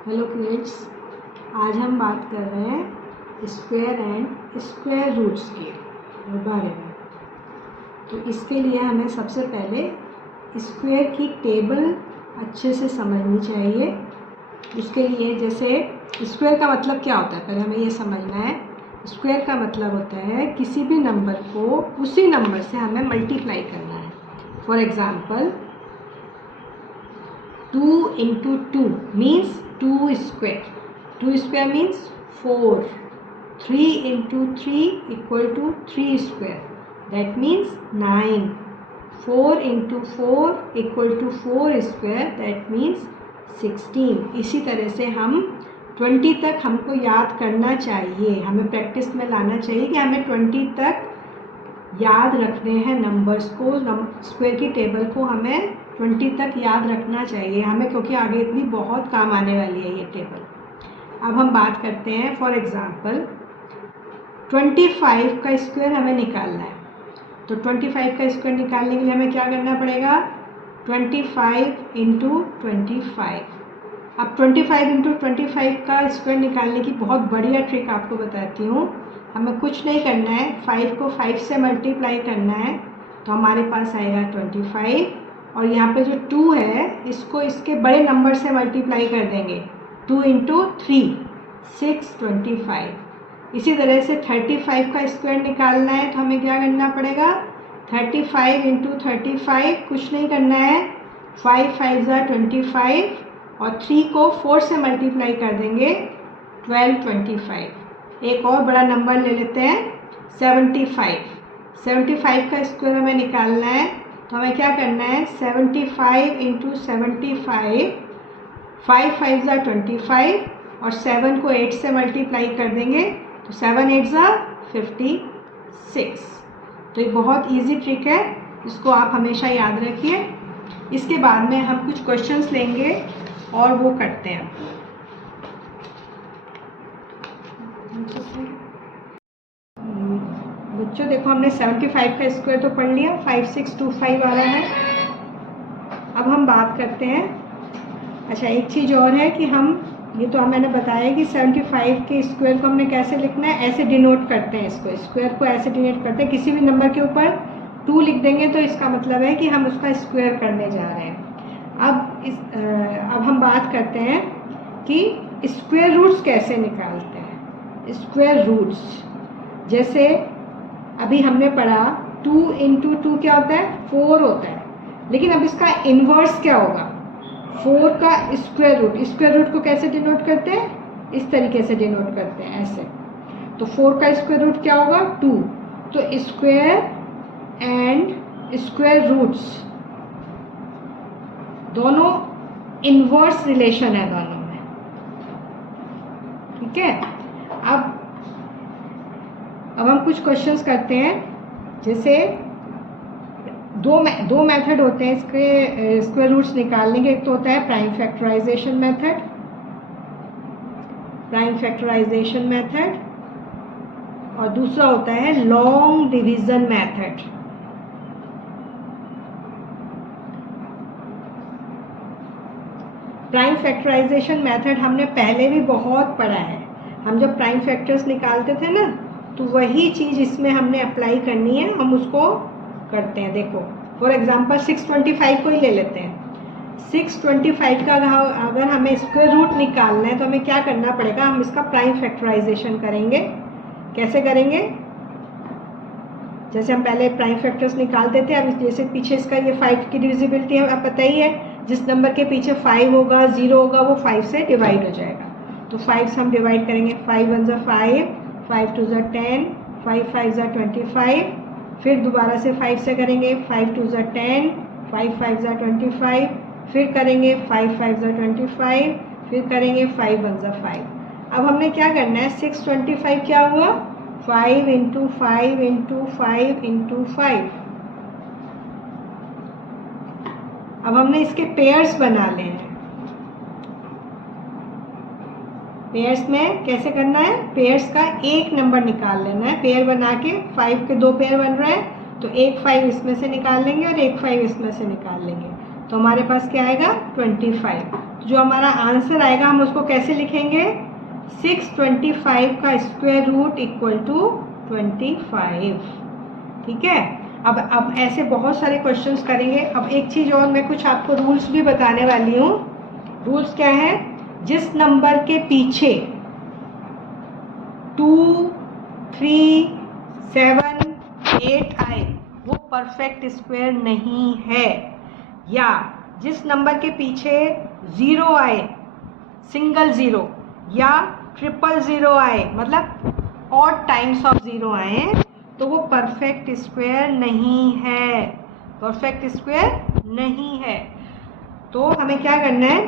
Hello kids, आज हम बात कर रहे हैं स्क्वायर एंड स्क्वायर रूट्स के बारे में। तो इसके लिए हमें सबसे पहले स्क्वायर की टेबल अच्छे से समझनी चाहिए। उसके लिए जैसे स्क्वायर का मतलब क्या होता है, पहले हमें ये समझना है। स्क्वायर का मतलब होता है किसी भी नंबर को उसी नंबर से हमें मल्टीप्लाई करना है। For example 2 into 2 means 2 square. 2 square means 4. 3 into 3 equal to 3 square. That means 9. 4 into 4 equal to 4 square. That means 16. इसी तरह से हम 20 तक हमको याद करना चाहिए, हमें प्रैक्टिस में लाना चाहिए कि हमें 20 तक याद रखने हैं नंबर्स को। स्क्वायर की टेबल को हमें 20 तक याद रखना चाहिए हमें, क्योंकि आगे इतनी बहुत काम आने वाली है ये टेबल। अब हम बात करते हैं, फॉर एग्ज़ाम्पल 25 का स्क्वायर हमें निकालना है। तो 25 का स्क्वायर निकालने के लिए हमें क्या करना पड़ेगा, 25 इंटू 25। अब 25 इंटू 25 का स्क्वायर निकालने की बहुत बढ़िया ट्रिक आपको बताती हूँ। हमें कुछ नहीं करना है, 5 को 5 से मल्टीप्लाई करना है तो हमारे पास आएगा 25, और यहाँ पे जो 2 है इसको इसके बड़े नंबर से मल्टीप्लाई कर देंगे। 2 इंटू 3 625। इसी तरह से 35 का स्क्वायर निकालना है तो हमें क्या करना पड़ेगा, 35 इंटू 35, कुछ नहीं करना है, 5 5 ज़ा 25 और 3 को 4 से मल्टीप्लाई कर देंगे 1225। एक और बड़ा नंबर ले लेते हैं 75। 75 का स्क्वायर हमें निकालना है तो हमें क्या करना है, 75 इंटू 75, 5 5 ज़ा 25 और 7 को 8 से मल्टीप्लाई कर देंगे तो 7 8 ज़ा 56। तो ये बहुत इजी ट्रिक है, इसको आप हमेशा याद रखिए। इसके बाद में हम कुछ क्वेश्चंस लेंगे और वो करते हैं। बच्चों देखो, हमने 75 का स्क्वायर तो पढ़ लिया, 5625 आ रहा है। अब हम बात करते हैं, अच्छा एक चीज़ और है कि हम ये तो मैंने बताया कि 75 के स्क्वायर को हमने कैसे लिखना है, ऐसे डिनोट करते हैं इसको, स्क्वायर को ऐसे डिनोट करते हैं। किसी भी नंबर के ऊपर 2 लिख देंगे तो इसका मतलब है कि हम उसका स्क्वायर करने जा रहे हैं। अब हम बात करते हैं कि स्क्वायर रूट्स कैसे निकालते हैं। स्क्वायर रूट्स जैसे अभी हमने पढ़ा 2 इंटू 2 क्या होता है, 4 होता है, लेकिन अब इसका इन्वर्स क्या होगा, 4 का स्क्वायर रूट। स्क्वायर रूट को कैसे डिनोट करते हैं, इस तरीके से डिनोट करते हैं, ऐसे। तो 4 का स्क्वायर रूट क्या होगा, 2। तो स्क्वायर एंड स्क्वायर रूट्स दोनों इन्वर्स रिलेशन है दोनों में, ठीक है। अब हम कुछ क्वेश्चंस करते हैं। जैसे दो मेथड होते हैं इसके स्क्वायर रूट्स निकालने के। एक तो होता है प्राइम फैक्टराइजेशन मेथड, और दूसरा होता है long division method. Prime factorisation method हमने पहले भी बहुत पढ़ा है। हम जब प्राइम फैक्टर्स निकालते थे ना, तो वही चीज़ इसमें हमने अप्लाई करनी है, हम उसको करते हैं। देखो फॉर एग्जांपल 625 को ही ले लेते हैं। 625 का अगर हमें स्क्वायर रूट निकालना है तो हमें क्या करना पड़ेगा, हम इसका प्राइम फैक्टराइजेशन करेंगे। कैसे करेंगे, जैसे हम पहले प्राइम फैक्टर्स निकालते थे, अब जैसे पीछे इसका ये 5 की डिविजिबिलिटी है, अब पता ही है, जिस नंबर के पीछे 5 होगा, 0 होगा, वो 5 से डिवाइड हो जाएगा। तो 5 से हम डिवाइड करेंगे, 5 1 ज़ा 5, 5 2 ज़ा 10, 5 5 ज़ा 25, फिर दोबारा से 5 से करेंगे, 5 2 ज़ा 10, 5 5 ज़ा 25, फिर करेंगे 5 5 ज़ा 25, फिर करेंगे 5 1 ज़ा 5। अब हमने क्या करना है, 625 क्या हुआ, 5 इंटू 5 इंटू 5 इंटू 5। अब हमने इसके पेयर्स बना लेने हैं। पेयर्स में कैसे करना है, पेयर्स का एक नंबर निकाल लेना है। पेयर बना के 5 के 2 पेयर बन रहे हैं तो एक 5 इसमें से निकाल लेंगे और एक 5 इसमें से निकाल लेंगे। तो हमारे पास क्या आएगा 25। जो हमारा आंसर आएगा हम उसको कैसे लिखेंगे, 625 का स्क्वायर रूट इक्वल टू 25। ठीक है। अब ऐसे बहुत सारे क्वेश्चंस करेंगे। अब एक चीज़ और, मैं कुछ आपको रूल्स भी बताने वाली हूँ। रूल्स क्या है, जिस नंबर के पीछे 2, 3, 7, 8 आए वो परफेक्ट स्क्वायर नहीं है, या जिस नंबर के पीछे 0 आए, सिंगल 0 या ट्रिपल 0 आए, मतलब ऑड टाइम्स ऑफ 0 आए, तो वो परफेक्ट स्क्वायर नहीं है, परफेक्ट स्क्वायर नहीं है। तो हमें क्या करना है,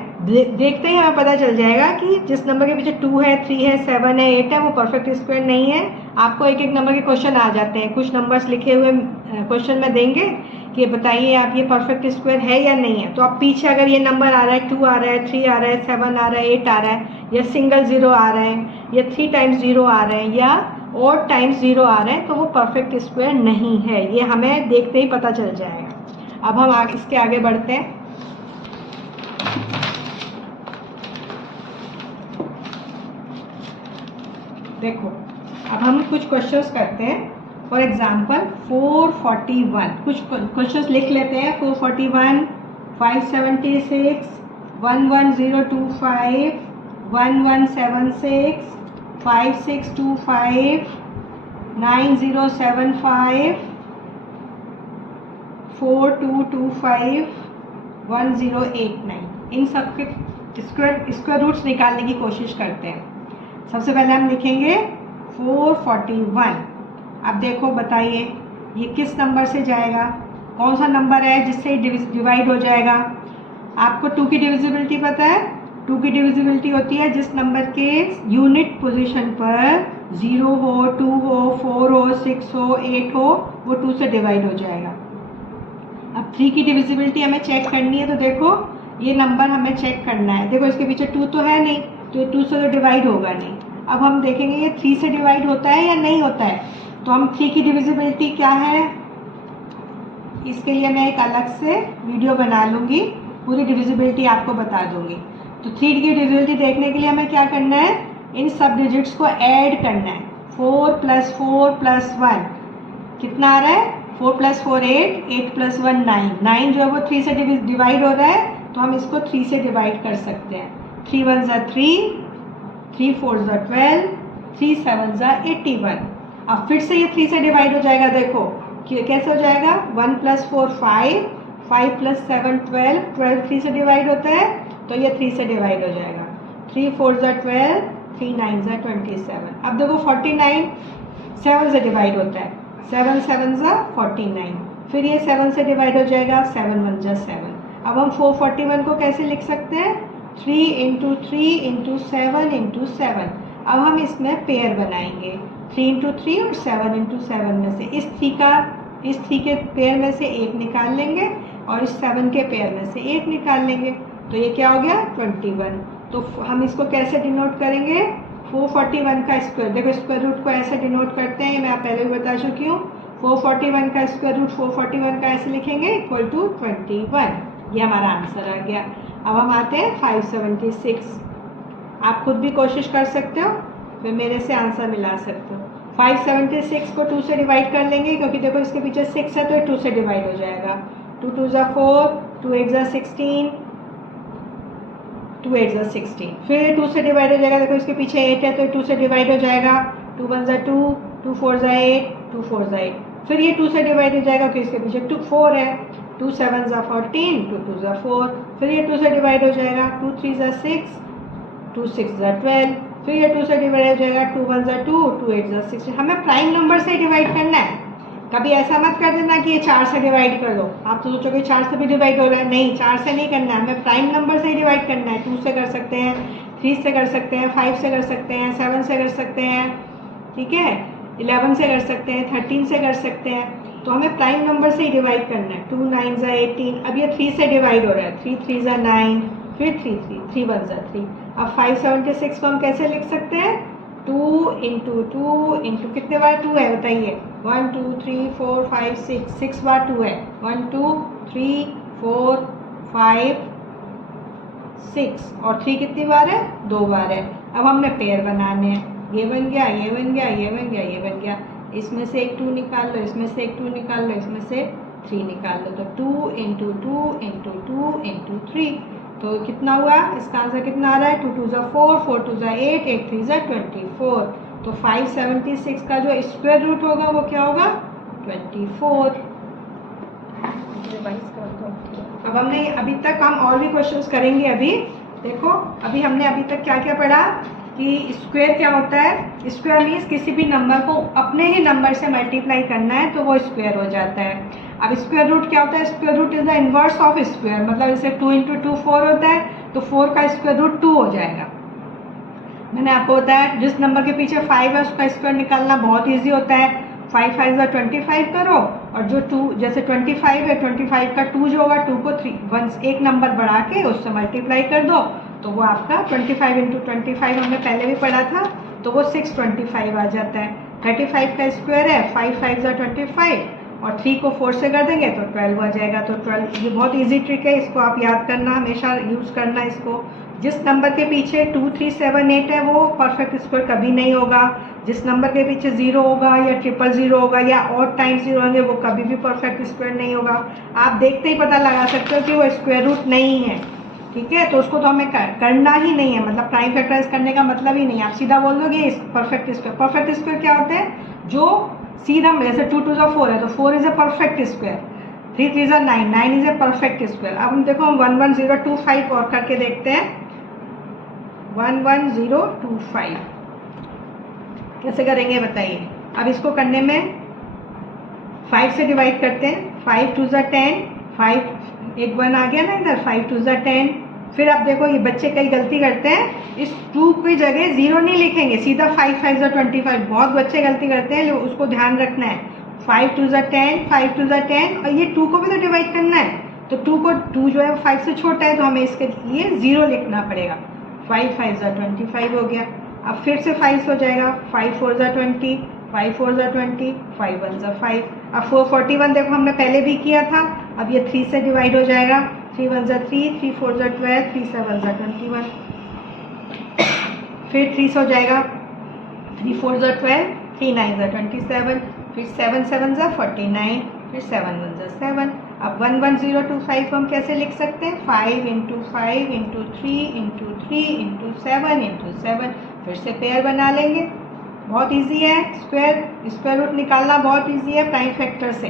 देखते ही हमें पता चल जाएगा कि जिस नंबर के पीछे 2 है, 3 है, 7 है, 8 है, वो परफेक्ट स्क्वायर नहीं है। आपको एक एक नंबर के क्वेश्चन आ जाते हैं, कुछ नंबर्स लिखे हुए क्वेश्चन में देंगे कि बताइए आप ये परफेक्ट स्क्वायर है या नहीं है। तो आप पीछे अगर ये नंबर आ रहा है, 2 आ रहा है, 3 आ रहा है, 7 आ रहा है, 8 आ रहा है, या सिंगल 0 आ रहा है, या 3 टाइम्स 0 आ रहे हैं, या ऑड टाइम्स 0 आ रहे हैं, तो वो परफेक्ट स्क्वायर नहीं है। ये हमें देखते ही पता चल जाएगा। अब हम इसके आगे बढ़ते हैं। देखो, अब हम कुछ क्वेश्चंस करते हैं। फॉर एग्जांपल 441, कुछ क्वेश्चंस लिख लेते हैं। 441, 576, 11025, 1176, 5625, 9075, 4225, 1089। इन सब के स्क्वायर रूट्स निकालने की कोशिश करते हैं। सबसे पहले हम लिखेंगे 441। अब देखो, बताइए ये किस नंबर से जाएगा, कौन सा नंबर है जिससे डिवाइड हो जाएगा। आपको 2 की डिविजिबिलिटी पता है। 2 की डिविजिबिलिटी होती है जिस नंबर के यूनिट पोजीशन पर 0 हो, 2 हो, 4 हो, 6 हो, 8 हो, वो 2 से डिवाइड हो जाएगा। अब 3 की डिविजिबिलिटी हमें चेक करनी है। तो देखो, ये नंबर हमें चेक करना है। देखो, इसके पीछे 2 तो है नहीं, तो ये 2 से तो डिवाइड होगा नहीं। अब हम देखेंगे ये 3 से डिवाइड होता है या नहीं होता है। तो हम 3 की डिविजिबिलिटी क्या है, इसके लिए मैं एक अलग से वीडियो बना लूँगी, पूरी डिविजिबिलिटी आपको बता दूँगी। तो 3 की डिविजिबिलिटी देखने के लिए हमें क्या करना है, इन सब डिजिट्स को ऐड करना है। 4 + 4 + 1 कितना आ रहा है, 4 + 4 8, 8 + 1 9। 9 जो है वो 3 से डिवाइड हो रहा है, तो हम इसको 3 से डिवाइड कर सकते हैं। 3 1 = 3, 3 4 = 12, 3 7 = 81। अब फिर से ये 3 से डिवाइड हो जाएगा। देखो कैसे हो जाएगा, 1 + 4 5, 5 + 7 12, 12 3 से डिवाइड होता है, तो ये 3 से डिवाइड हो जाएगा। 3 4 = 12, 3 9 = 27। अब देखो 49 7 से डिवाइड होता है, 7 7 = 49। फिर ये 7 से डिवाइड हो जाएगा, 7 1 = 7। अब हम 441 को कैसे लिख सकते हैं, 3 × 3 × 7 × 7। अब हम इसमें पेयर बनाएंगे, 3 × 3 और 7 × 7 में से इस 3 के पेयर में से 1 निकाल लेंगे और इस 7 के पेयर में से 1 निकाल लेंगे। तो ये क्या हो गया, 21। तो हम इसको कैसे डिनोट करेंगे, 441 का स्क्वायर। देखो, स्क्वायर रूट को ऐसे डिनोट करते हैं, मैं पहले भी बता चुकी हूँ। 441 का स्क्वायर रूट 441 का ऐसे लिखेंगे, = 21। ये हमारा आंसर आ गया। अब हम आते हैं 576। आप खुद भी कोशिश कर सकते हो, फिर मेरे से आंसर मिला सकते हो। 576 को 2 से डिवाइड कर लेंगे, क्योंकि देखो इसके पीछे 6 है, तो ये 2 से डिवाइड हो जाएगा। 2 2 = 4, 2 8 = 16, 2 8 = 16। फिर 2 से डिवाइड हो जाएगा। देखो इसके पीछे 8 है, तो 2 से डिवाइड हो जाएगा। 2 1 = 2, 2 4 = 8, 2 4 = 8। फिर ये 2 से डिवाइड हो जाएगा, क्योंकि इसके पीछे 2 4 है। 2 7 = 14, 2 2 = 4। फिर ये 2 से डिवाइड हो जाएगा। 2 3 = 6, 2 6 = 12। फिर ये 2 से डिवाइड हो जाएगा। 2 1 = 2, 2 8 = 16। हमें प्राइम नंबर से डिवाइड करना है। कभी ऐसा मत कर देना कि ये 4 से डिवाइड कर दो। आप तो सोचोगे 4 से भी डिवाइड हो रहा है, नहीं, 4 से नहीं करना है, हमें प्राइम नंबर से ही डिवाइड करना है। 2 से कर सकते हैं, 3 से कर सकते हैं, 5 से कर सकते हैं, 7 से कर सकते हैं, ठीक है, 11 से कर सकते हैं, 13 से कर सकते हैं। तो हमें प्राइम नंबर से ही डिवाइड करना है। 2 9 = 18। अब ये 3 से डिवाइड हो रहा है, 3 3 = 9, फिर 3 3, 3 1 = 3। अब 576 को हम कैसे लिख सकते हैं, 2 × 2 × कितने बार 2 है बताइए, 1 2 3 4 5 6 बार 2 है। 1 2 3 4 5 6 और 3 कितनी बार है? 2 बार है। अब हमने पेयर बनाने हैं, ये बन गया, ये बन गया, ये बन गया, ये बन गया। इसमें से एक 2 निकाल लो, इसमें से एक 2 निकाल लो, इसमें से 3 निकाल लो। तो 2 इंटू 2 इंटू 2 इंटू 3, तो कितना हुआ? इसका आंसर कितना आ रहा है? 2 2 ज़ा 4, 4 2 ज़ा 8, 8 3 ज़ा 24। तो 576 का जो स्क्वायर रूट होगा वो क्या होगा? 24। अब हमने अभी तक हम और भी क्वेश्चंस करेंगे। अभी देखो, अभी हमने अभी तक क्या क्या पढ़ा कि स्क्वायर क्या होता है। स्क्वायर मीन्स किसी भी नंबर को अपने ही नंबर से मल्टीप्लाई करना है तो वो स्क्वायर हो जाता है। अब स्क्वायर रूट क्या होता है? Square root is the inverse of square, मतलब जैसे 2 इंटू 2 4 होता है, तो 4 का स्क्वायर रूट 2 हो जाएगा। मैंने आपको बताया जिस नंबर के पीछे 5 है उसका स्क्वायर निकालना बहुत ईजी होता है। 5 5 ज़ा 25 करो, और जो 2 जैसे 25 है, 25 का 2 जो होगा, 2 को 3 एक नंबर बढ़ा के उससे मल्टीप्लाई कर दो, तो वो आपका 25 इंटू 25 हमने पहले भी पढ़ा था, तो वो 625 आ जाता है। 35 का स्क्वायर है 5 5 ज़ा 25, और 3 को 4 से कर देंगे तो 12 आ जाएगा। तो 12, ये बहुत इजी ट्रिक है, इसको आप याद करना, हमेशा यूज़ करना इसको। जिस नंबर के पीछे 2 3 7 8 है वो परफेक्ट स्क्वायर कभी नहीं होगा। जिस नंबर के पीछे 0 होगा या 000 होगा या ऑड टाइम्स 0 होंगे वो कभी भी परफेक्ट स्क्वायर नहीं होगा। आप देखते ही पता लगा सकते हो कि वो स्क्वायर रूट नहीं है, ठीक है। तो उसको तो हमें करना ही नहीं है, मतलब प्राइम फैक्टराइज करने का मतलब ही नहीं है। आप सीधा बोल दोगे परफेक्ट स्क्वायर। परफेक्ट स्क्वायर क्या होते हैं? जो सीधा, जैसे 2 2 ज़ा 4 है तो 4 इज ए परफेक्ट स्क्वायर, 3 3 ज़ा 9, 9 इज ए परफेक्ट स्क्वायर। अब हम देखो, हम 11025 और करके देखते हैं। 11025 कैसे करेंगे बताइए। अब इसको करने में 5 से डिवाइड करते हैं। 5 2 ज़ा 10, 5 एक 1 आ गया ना इधर, 5 2 ज़ा 10। फिर आप देखो, ये बच्चे कई गलती करते हैं, इस 2 की जगह 0 नहीं लिखेंगे, सीधा 5 5 ज़ा 25। बहुत बच्चे गलती करते हैं, उसको ध्यान रखना है। 5 2 ज़ा 10, 5 2 ज़ा 10, और ये 2 को भी तो डिवाइड करना है, तो 2 जो है 5 से छोटा है, तो हमें इसके लिए 0 लिखना पड़ेगा। 5 5 ज़ा 25 हो गया। अब फिर से 5 हो जाएगा, 5 4 ज़ा 20, 5 4 ज़ा 20, 5 1 ज़ा 5। अब 441 देखो हमने पहले भी किया था, अब ये 3 से डिवाइड हो जाएगा। 3 1 ज़ा 3, 3 4 ज़ा 12, 3 7 ज़ा 21। फिर 3 हो जाएगा, 3 4 ज़ा 12, 3 9 ज़ा 27, फिर 7 7 ज़ा 49, फिर 7 1 ज़ा 7। अब 11025 को हम कैसे लिख सकते हैं? 5 into 5 into 3 into 3 into 7 into 7। फिर से पेयर बना लेंगे, बहुत इजी है। स्क्वायर रूट निकालना बहुत इजी है प्राइम फैक्टर से,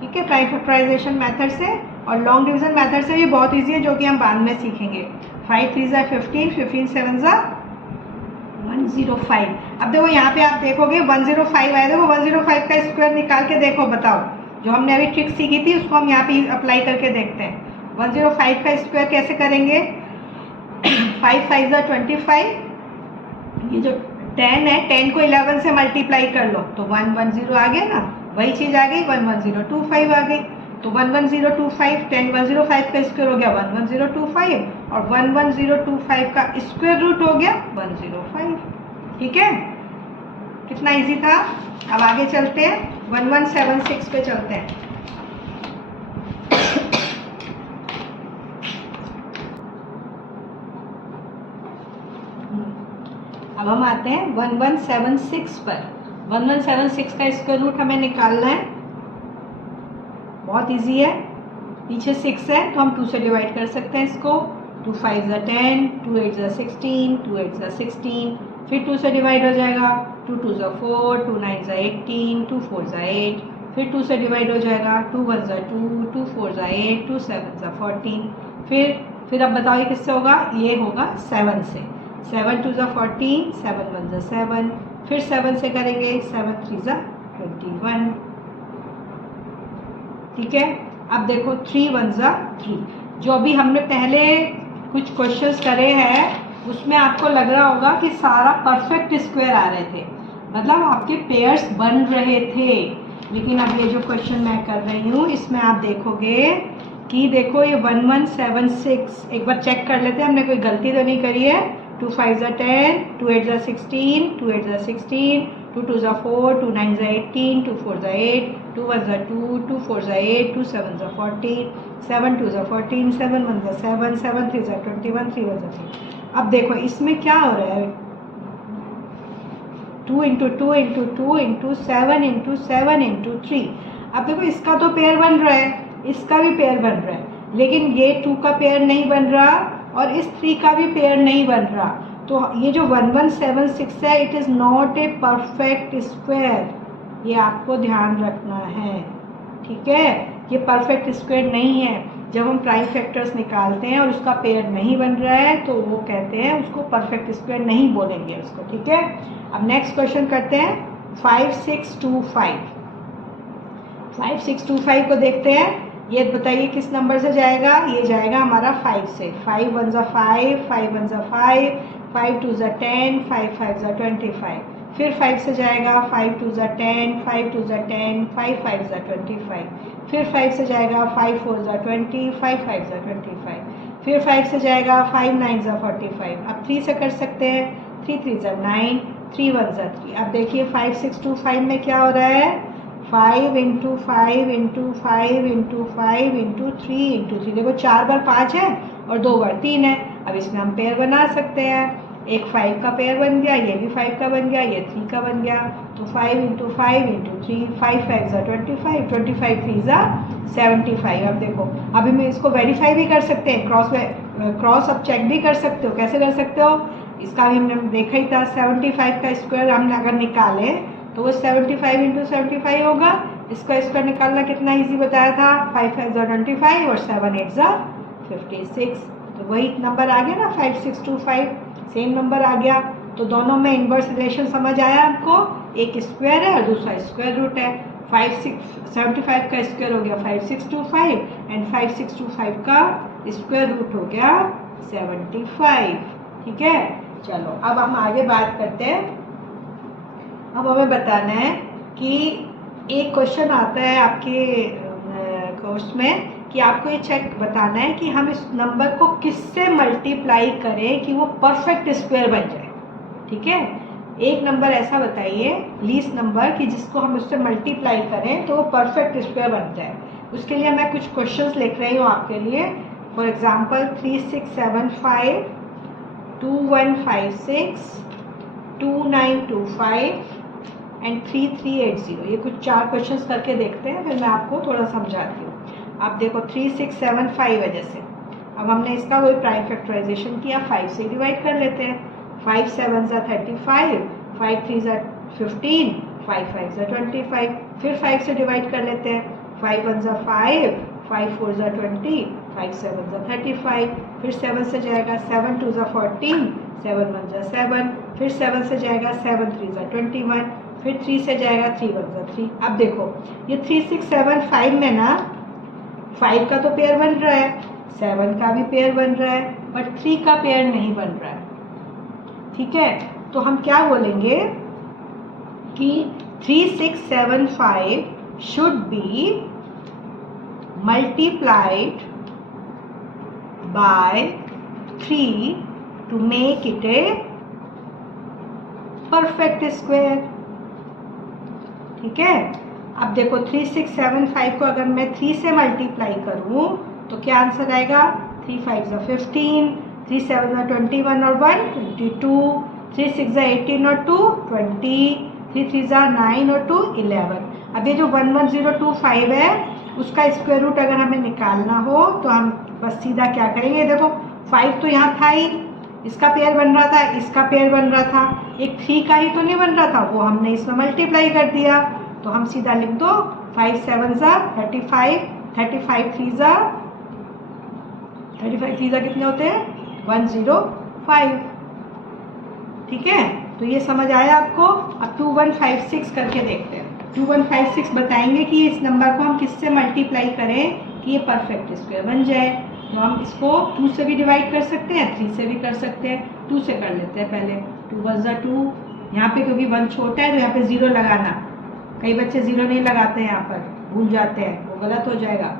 ठीक है, प्राइम फैक्टराइजेशन मेथड से। और लॉन्ग डिवीजन मेथड से भी बहुत इजी है, जो कि हम बाद में सीखेंगे। 5 3 ज़ा 15, 15 7 ज़ा 105। अब देखो यहाँ पे आप देखोगे 105 आया, देखो 105 का स्क्वायर निकाल के देखो, बताओ। जो हमने अभी ट्रिक सीखी थी उसको हम यहाँ पे अप्लाई करके देखते हैं। 105 का स्क्वायर कैसे करेंगे? 5 5 ज़ा 25, ये जो 10 है, 10 को 11 से मल्टीप्लाई कर लो तो 110 आ गया ना, वही चीज़ आ गई, 11025 आ गई। तो 11025, 10 105 का स्क्वायर हो गया 11025, और 11025 का स्क्वायर रूट हो गया 105, ठीक है। कितना इजी था। अब आगे चलते हैं, 1176 पे चलते हैं। अब हम आते हैं 1176 पर। 1176 का स्क्वायर रूट हमें निकालना है, बहुत इजी है। पीछे 6 है तो हम 2 से डिवाइड कर सकते हैं इसको। 2 5 ज़ा 10, 2 8 ज़ा 16, 2 8 ज़ा 16, फिर 2 से डिवाइड हो जाएगा। 2 2 ज़ा 4, 2 9 ज़ा 18, 2 4 ज़ा 8, फिर 2 से डिवाइड हो जाएगा। 2 1 ज़ा 2, 2 4 ज़ा 8, 2 7 ज़ा 14। फिर अब बताओ ये किससे होगा? ये होगा 7 से। 7 2 ज़ा 14, 7 1 ज़ा 7, फिर 7 से करेंगे, 7 3 ज़ा 21, ठीक है। अब देखो 3 1 ज़ा 3, जो अभी हमने पहले कुछ क्वेश्चंस करे हैं उसमें आपको लग रहा होगा कि सारा परफेक्ट स्क्वायर आ रहे थे, मतलब आपके पेयर्स बन रहे थे। लेकिन अब ये जो क्वेश्चन मैं कर रही हूँ इसमें आप देखोगे कि देखो ये 1176, एक बार चेक कर लेते हैं हमने कोई गलती तो नहीं करी है। 2 5 ज़ा 10, 2 8 ज़ा 16, 2 8 ज़ा 16, 2 2 ज़ा 4, 2 9 ज़ा 18, 2 4 ज़ा 8, 2 1 ज़ा 2, 2 4 ज़ा 8, 2 7 ज़ा 14, 7 2 ज़ा 14, 7 1 ज़ा 7, 7 3 ज़ा 21, 3 1 ज़ा 3। अब देखो इसमें क्या हो रहा है, 2 into 2 into 2 into 7 into 7 into 3। अब देखो इसका तो पेयर बन रहा है, इसका भी पेयर बन रहा है, लेकिन ये 2 का पेयर नहीं बन रहा और इस 3 का भी पेयर नहीं बन रहा। तो ये जो 1176 है, it is not a perfect square, ये आपको ध्यान रखना है, ठीक है। ये परफेक्ट स्क्वायर नहीं है। जब हम प्राइम फैक्टर्स निकालते हैं और उसका पेयर नहीं बन रहा है तो वो कहते हैं उसको परफेक्ट स्क्वायर नहीं बोलेंगे उसको, ठीक है। अब नेक्स्ट क्वेश्चन करते हैं 5625। 5625 को देखते हैं। ये बताइए किस नंबर से जाएगा। ये जाएगा हमारा 5 से। 5 1 ज़ा 5, 5 1 ज़ा 5, 5 2 ज़ा 10, 5 5 ज़ा 25। फिर 5 से जाएगा 5 2 ज़ा 10, 5 2 ज़ा 10, 5 5 ज़ा 25। फिर 5 से जाएगा 5 4 ज़ा 20, 5 5 ज़ा 25। फिर 5 से जाएगा 5 9 ज़ा 45। अब 3 से कर सकते हैं, 3 3 ज़ा 9, 3 1 ज़ा 3। अब देखिए 5625 में क्या हो रहा है, 5 into 5 into 5 into 5 into 3 into 3। देखो 4 बार 5 है और 2 बार 3 है। अब इसमें हम पेयर बना सकते हैं। एक 5 का पेयर बन गया, ये भी 5 का बन गया, ये 3 का बन गया। तो 5 इंटू 5 इंटू 3, 5 5 ज़ा 25, 25 3 ज़ा 75। अब देखो अभी मैं इसको वेरीफाई भी कर सकते हैं, क्रॉस अब चेक भी कर सकते हो। कैसे कर सकते हो, इसका भी हमने देखा ही था। 75 का स्क्वायर हमने अगर निकाले तो वो 75 इंटू 75 होगा। इसका स्क्वायर निकालना कितना ईजी बताया था, 5 5 ज़ा 25 और 7 8 ज़ा 56। तो वही नंबर आ गया ना 5625, सेम नंबर आ गया। तो दोनों में इनवर्स रिलेशन समझ आया आपको। एक स्क्वायर है और दूसरा स्क्वायर रूट है। 75 का स्क्वायर हो गया 5625 एंड 5625 का स्क्वायर रूट हो गया 75, ठीक है। चलो अब हम आगे बात करते हैं। अब हमें बताना है कि एक क्वेश्चन आता है आपके कोर्स में कि आपको ये चेक बताना है कि हम इस नंबर को किससे मल्टीप्लाई करें कि वो परफेक्ट स्क्वायर बन जाए, ठीक है। एक नंबर ऐसा बताइए, लीस्ट नंबर, कि जिसको हम उससे मल्टीप्लाई करें तो वो परफेक्ट स्क्वायर बन जाए। उसके लिए मैं कुछ क्वेश्चंस लिख रही हूँ आपके लिए। For example 3675, 2156, 2925 and 3380। ये कुछ 4 क्वेश्चंस करके देखते हैं, फिर मैं आपको थोड़ा समझाती हूँ। आप देखो 3675 है जैसे, अब हमने इसका वही प्राइम फैक्टराइजेशन किया, 5 से डिवाइड कर लेते हैं। 5 7 ज़ा 35, 5 3 ज़ा 15, 5 5 ज़ा 25। फिर 5 से डिवाइड कर लेते हैं। 5 1 ज़ा 5, 5 4 ज़ा 20, 5 7 ज़ा 35। फिर 7 से जाएगा 7 2 ज़ा 14, 7 1 ज़ा 7। फिर 7 से जाएगा 7 3 ज़ा 21। फिर 3 से जाएगा 3 1 ज़ा 3। अब देखो ये 3675 में ना 5 का तो पेयर बन रहा है, 7 का भी पेयर बन रहा है, बट 3 का पेयर नहीं बन रहा है, ठीक है। तो हम क्या बोलेंगे कि 3675 should be multiplied by 3 to make it a perfect square, ठीक है। अब देखो 3675 को अगर मैं 3 से मल्टीप्लाई करूं तो क्या आंसर आएगा, 3 5 ज़ा 15, 3 7 ज़ा 21 और 1 22, 3 6 ज़ा 18 और 2 20, 3 3 ज़ा 9 और 2 11। अब ये जो 11025 है उसका स्क्वायर रूट अगर हमें निकालना हो तो हम बस सीधा क्या करेंगे, देखो 5 तो यहाँ था ही, इसका पेयर बन रहा था, इसका पेयर बन रहा था, एक 3 का ही तो नहीं बन रहा था, वो हमने इसमें मल्टीप्लाई कर दिया। तो हम सीधा लिख दो 5 7 ज़ा 35, 35 3 ज़ा कितने होते हैं, 105, ठीक है। तो ये समझ आया आपको। अब 2156 करके देखते हैं। 2156 बताएंगे कि इस नंबर को हम किससे मल्टीप्लाई करें कि ये परफेक्ट स्क्वायर बन जाए। तो हम इसको 2 से भी डिवाइड कर सकते हैं, 3 से भी कर सकते हैं। 2 से कर लेते हैं पहले। 2 1 ज़ा 2, यहाँ पे क्योंकि 1 छोटा है तो यहाँ पे 0 लगाना, कई बच्चे 0 नहीं लगाते हैं, यहाँ पर भूल जाते हैं, वो गलत हो जाएगा।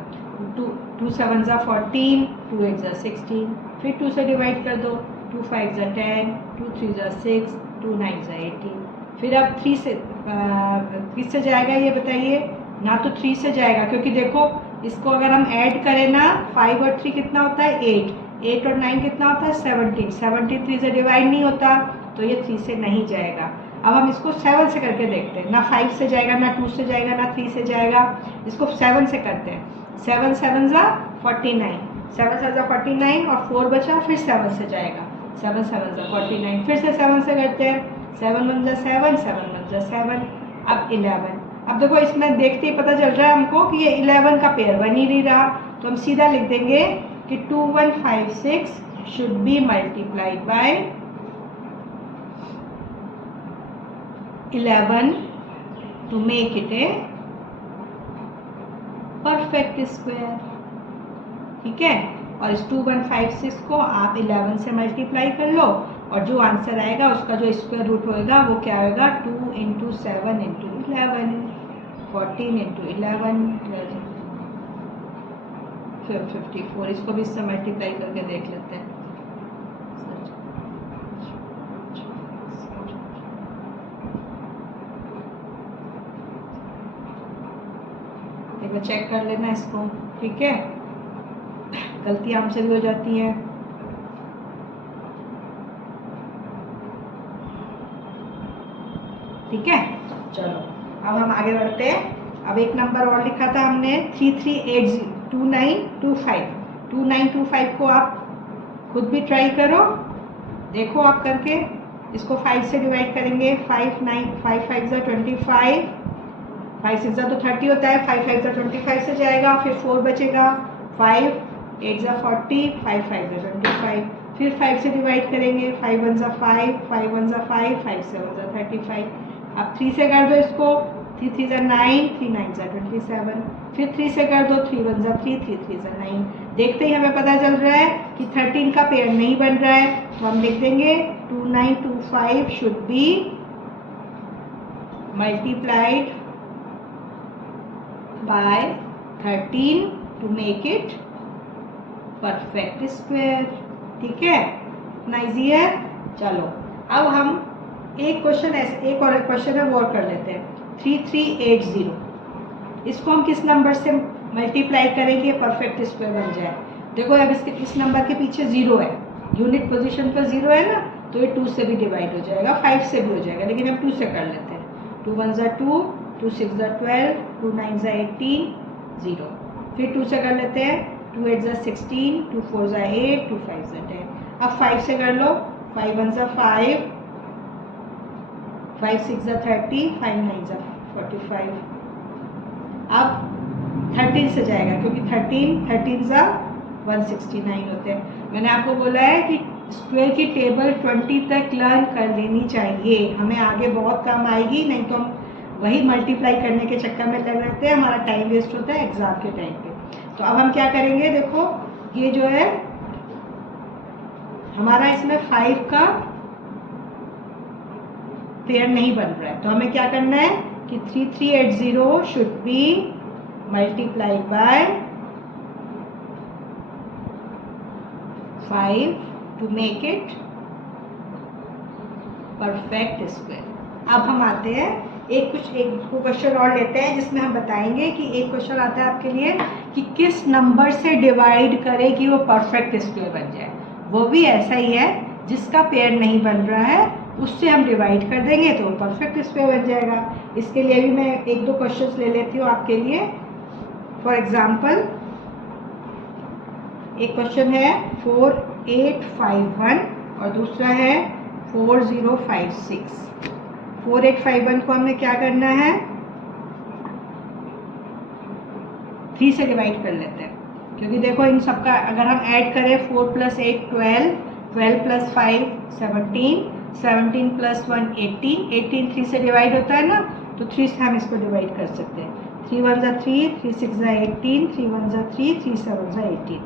2 7 ज़ा 14, 2 8 ज़ा 16। फिर 2 से डिवाइड कर दो, 2 5 ज़ा 10, 2 3 ज़ा 6, 2 9 ज़ा 18। फिर अब 3 से किससे जाएगा ये बताइए? ना तो 3 से जाएगा, क्योंकि देखो इसको अगर हम ऐड करें ना 5 और 3 कितना होता है 8, 8 और 9 कितना होता है 17, 17 3 से डिवाइड नहीं होता, तो ये 3 से नहीं जाएगा। अब हम इसको 7 से करके देखते हैं, ना 5 से जाएगा, ना 2 से जाएगा, ना 3 से जाएगा, इसको 7 से करते हैं। 7 7 ज़ा 49, 7 7 ज़ा 49 और 4 बचा, फिर 7 से जाएगा, 7 7 ज़ा 49, फिर से 7 से करते हैं, 7 1 ज़ा 7, 7 1 ज़ा 7, अब 11। अब देखो इसमें देखते ही पता चल रहा है हमको कि ये 11 का पेयर बन ही नहीं रहा, तो हम सीधा लिख देंगे कि 2156 should be multiplied by 11 to make it a perfect square. ठीक है, और इस 2156 को आप 11 से मल्टीप्लाई कर लो और जो आंसर आएगा उसका जो स्क्वायर रूट होएगा वो क्या होगा 2 इंटू 7 इंटू 11, 14 इंटू 11, 54। इसको भी इससे मल्टीप्लाई करके देख लेते हैं। एक बार चेक कर लेना इसको, ठीक है, गलती हमसे भी हो जाती है। ठीक है, चलो अब हम आगे बढ़ते हैं। अब एक नंबर और लिखा था हमने 2925 को आप खुद भी ट्राई करो, देखो आप करके। इसको 5 से डिवाइड करेंगे, 5 9 5 5 ज़ा 25, 5 6 ज़ा तो 30 होता है, 5 5 ज़ा 25 से जाएगा, फिर 4 बचेगा, 5 8 ज़ा 40, 5 5 ज़ा 25, फिर 5 से डिवाइड करेंगे, 5 1 ज़ा 5, 5 1 ज़ा 5, 5 7 ज़ा 35। अब 3 से कर दो इसको, 3 3 ज़ा 9, 3 9 ज़ा 27, फिर 3 से कर दो, 3 1 ज़ा 3, 3 3 ज़ा 9। देखते ही हमें पता चल रहा है कि 13 का पेयर नहीं बन रहा है, तो हम लिख देंगे 2925 should be multiplied by 13 to make it perfect square. ठीक है, इतना ईजी है। चलो अब हम एक क्वेश्चन ऐसे, एक और क्वेश्चन है वो और कर लेते हैं। 3380, इसको हम किस नंबर से मल्टीप्लाई करेंगे परफेक्ट स्क्वायर बन जाए? देखो अब इसके इस नंबर के पीछे 0 है, यूनिट पोजीशन पर 0 है ना, तो ये 2 से भी डिवाइड हो जाएगा, 5 से भी हो जाएगा, लेकिन हम 2 से कर लेते हैं। 2 1 ज़ा 2, 2 6 ज़ा 12, 2 9 ज़ा 18, 0। फिर 2 से कर लेते हैं, 2 8 ज़ा 16, 2 4 ज़ा 8, 2 5 ज़ा 10। अब 5 से कर लो, 5 1 ज़ा 5, 5 6 ज़ा 30, 5 9 ज़ा 45। अब 13 से जाएगा, क्योंकि 13 ज़ा 169 होते हैं। मैंने आपको बोला है कि स्क्वायर की टेबल 20 तक लर्न कर लेनी चाहिए, हमें आगे बहुत काम आएगी, नहीं तो हम वही मल्टीप्लाई करने के चक्कर में लग रहते हैं, हमारा टाइम वेस्ट होता है एग्जाम के टाइम पे। तो अब हम क्या करेंगे, देखो ये जो है हमारा इसमें 5 का पेयर नहीं बन रहा है, तो हमें क्या करना है कि 3380 should be multiplied by 5 to make it perfect square. अब हम आते हैं एक क्वेश्चन और लेते हैं, जिसमें हम बताएंगे कि एक क्वेश्चन आता है आपके लिए कि किस नंबर से डिवाइड करें कि वो परफेक्ट स्क्वायर बन जाए। वो भी ऐसा ही है, जिसका पेयर नहीं बन रहा है उससे हम डिवाइड कर देंगे तो वो परफेक्ट स्क्वायर बन जाएगा। इसके लिए भी मैं एक दो क्वेश्चंस ले लेती हूँ आपके लिए। फॉर एग्जाम्पल एक क्वेश्चन है 4851 और दूसरा है 4056। 4851 को हमें क्या करना है, 3 से डिवाइड कर लेते हैं, क्योंकि देखो इन सबका अगर हम ऐड करें 4 + 8 12, 12 + 5 17, 17 + 1 18, 18 3 से डिवाइड होता है ना, तो 3 से हम इसको डिवाइड कर सकते हैं। 3 1 ज़ा 3, 3 6 ज़ा 18, 3 1 ज़ा 3, 3 7 ज़ा 18।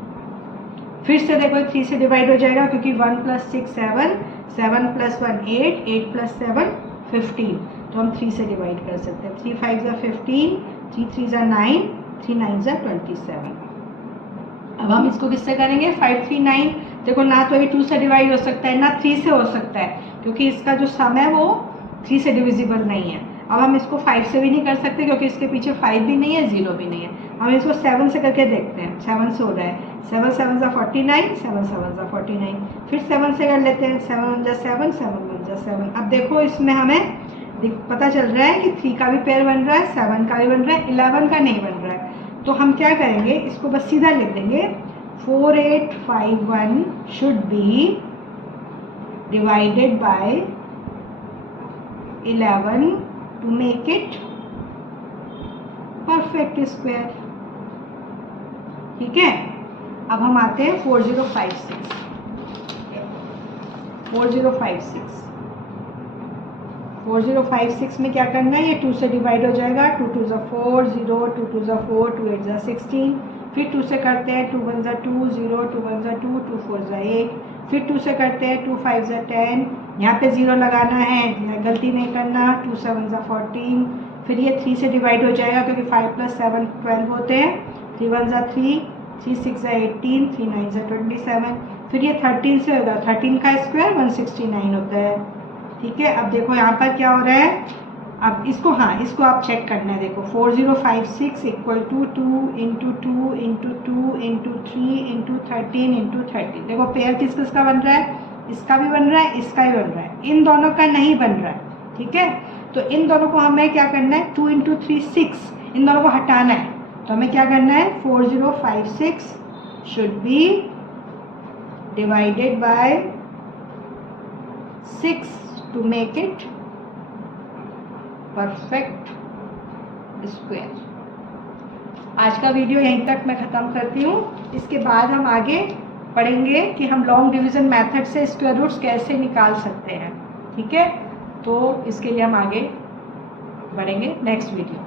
फिर से देखो 3 से डिवाइड हो जाएगा, क्योंकि 1 + 6 7, 7 + 1 8, 8 + 7 15, तो हम 3 से डिवाइड कर सकते हैं। 3 5 ज़ा 15, 3 3 ज़ा 9, 3 9 ज़ा 27। अब हम इसको किससे करेंगे, 5 3 9। देखो ना तो ये 2 से डिवाइड हो सकता है ना 3 से हो सकता है, क्योंकि इसका जो सम है वो 3 से डिविजिबल नहीं है। अब हम इसको 5 से भी नहीं कर सकते क्योंकि इसके पीछे 5 भी नहीं है, 0 भी नहीं है। हम इसको 7 से करके देखते हैं। 7 से हो रहा है, 7 7 = 49, 7 7 = 49। फिर 7 से कर लेते हैं, 7 1 = 7, 7 1 = 7। अब देखो इसमें हमें पता चल रहा है कि 3 का भी पेयर बन रहा है, 7 का भी बन रहा है, 11 का नहीं बन रहा है। तो हम क्या करेंगे, इसको बस सीधा लिख देंगे 4851 should be divided by 11 to make it perfect square. ठीक है, अब हम आते हैं 4056। 4056 में क्या करना है, ये 2 से डिवाइड हो जाएगा। 2 2 = 4, 0, 2 2 = 4, 2 8 = 16। फिर 2 से करते हैं, 2 1 = 2, 0, 2 1 = 2, 2 4 = 8। फिर 2 से करते हैं, 2 5 = 10, यहाँ पे 0 लगाना है, गलती नहीं करना। 2 7 = 14। फिर ये 3 से डिवाइड हो जाएगा क्योंकि 5 + 7 12 होते हैं। 3 1 = 3, 3 6 = 18, 3 9 = 27। फिर ये 13 से होगा, 13 का स्क्वायर 169 होता है। ठीक है, अब देखो यहाँ पर क्या हो रहा है। अब इसको इसको आप चेक करना है। देखो 4056 = 2 × 2 × 2 × 2 × 3 × 13 × 13। देखो पेयर किस किस का बन रहा है, इसका भी बन रहा है, इसका भी बन रहा है, इन दोनों का नहीं बन रहा है। ठीक है, तो इन दोनों को हमें क्या करना है, 2 × 3 6, इन दोनों को हटाना है। तो हमें क्या करना है, 4056 should be divided by 6 to make it perfect square. आज का वीडियो यहीं तक मैं ख़त्म करती हूँ। इसके बाद हम आगे पढ़ेंगे कि हम लॉन्ग डिवीज़न मेथड से स्क्वायर रूट्स कैसे निकाल सकते हैं। ठीक है, तो इसके लिए हम आगे बढ़ेंगे नेक्स्ट वीडियो।